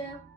Yeah.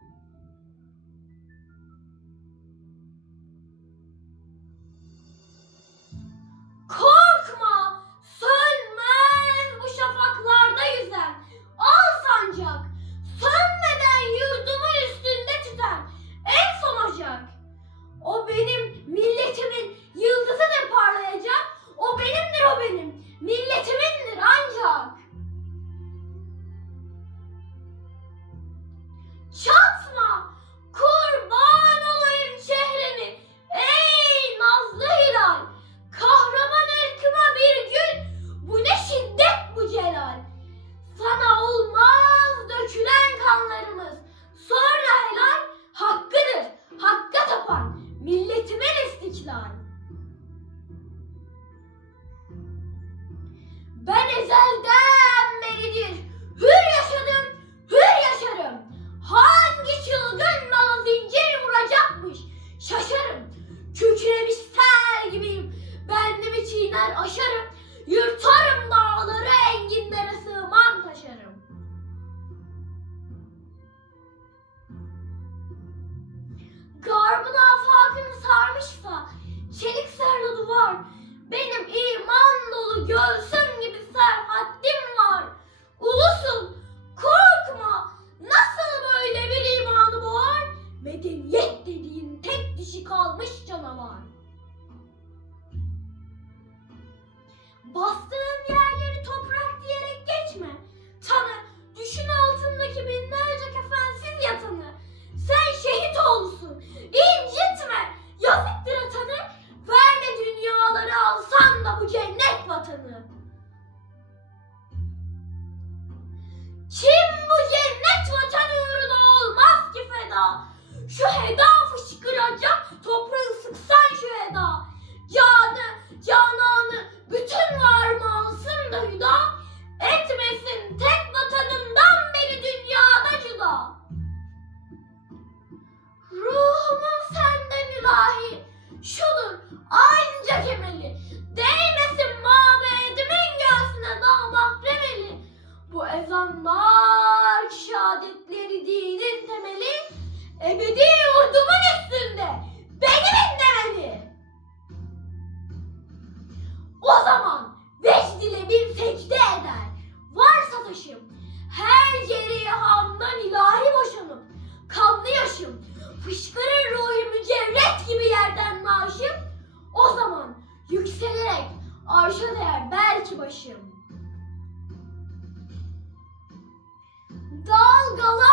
gider aşarım. Bastığın yerleri toprak diyerek geçme. Tanı, düşün altındaki binlerce kefensiz yatanı. Sen şehit olsun. İncitme. Yazıktır atanı. Verme dünyaları alsan da bu cennet. fışkırır ruhi mücerret gibi yerden maaşım, o zaman yükselerek arşa değer belki başım. Dalgalar